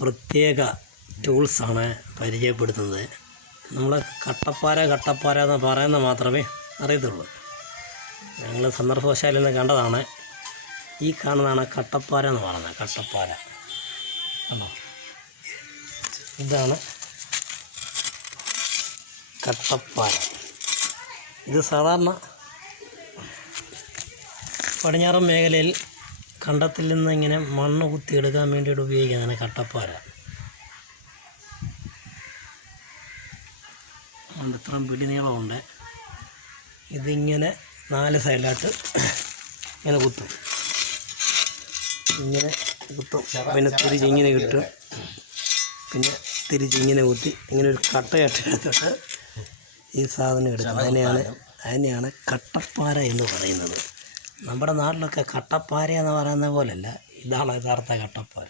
പ്രത്യേക ടൂൾസാണ് പരിചയപ്പെടുത്തുന്നത്. നമ്മൾ കട്ടപ്പാര എന്ന് പറയുന്നത് മാത്രമേ അറിയത്തുള്ളൂ. ഞങ്ങൾ സന്ദർഭവശാലിൽ നിന്ന് കണ്ടതാണ്. ഈ കാണുന്നതാണ് കട്ടപ്പാര എന്ന് പറയുന്നത്. കട്ടപ്പാര ആണോ? ഇതാണ് കട്ടപ്പാര. ഇത് സാധാരണ പടിഞ്ഞാറൻ മേഖലയിൽ കണ്ടത്തിൽ നിന്ന് ഇങ്ങനെ മണ്ണ് കുത്തിയെടുക്കാൻ വേണ്ടിയിട്ട് ഉപയോഗിക്കുന്നതാണ് കട്ടപ്പാര. അതുകൊണ്ട് ഇത്രയും പിടി നീളമുണ്ട്. ഇതിങ്ങനെ 4 സൈഡിലായിട്ട് ഇങ്ങനെ കുത്തും. ഇങ്ങനെ കുത്തും, പിന്നെ തിരിച്ചിങ്ങനെ കിട്ടും, പിന്നെ തിരിച്ചിങ്ങനെ കുത്തി ഇങ്ങനെ ഒരു കട്ടയായിട്ട് എടുത്തിട്ട് ഈ സാധനം എടുക്കും. അതിനെയാണ് കട്ടപ്പാര എന്ന് പറയുന്നത്. നമ്മുടെ നാട്ടിലൊക്കെ കട്ടപ്പാര എന്ന് പറയുന്ന പോലെയല്ല, ഇതാണ് യഥാർത്ഥ കട്ടപ്പാര.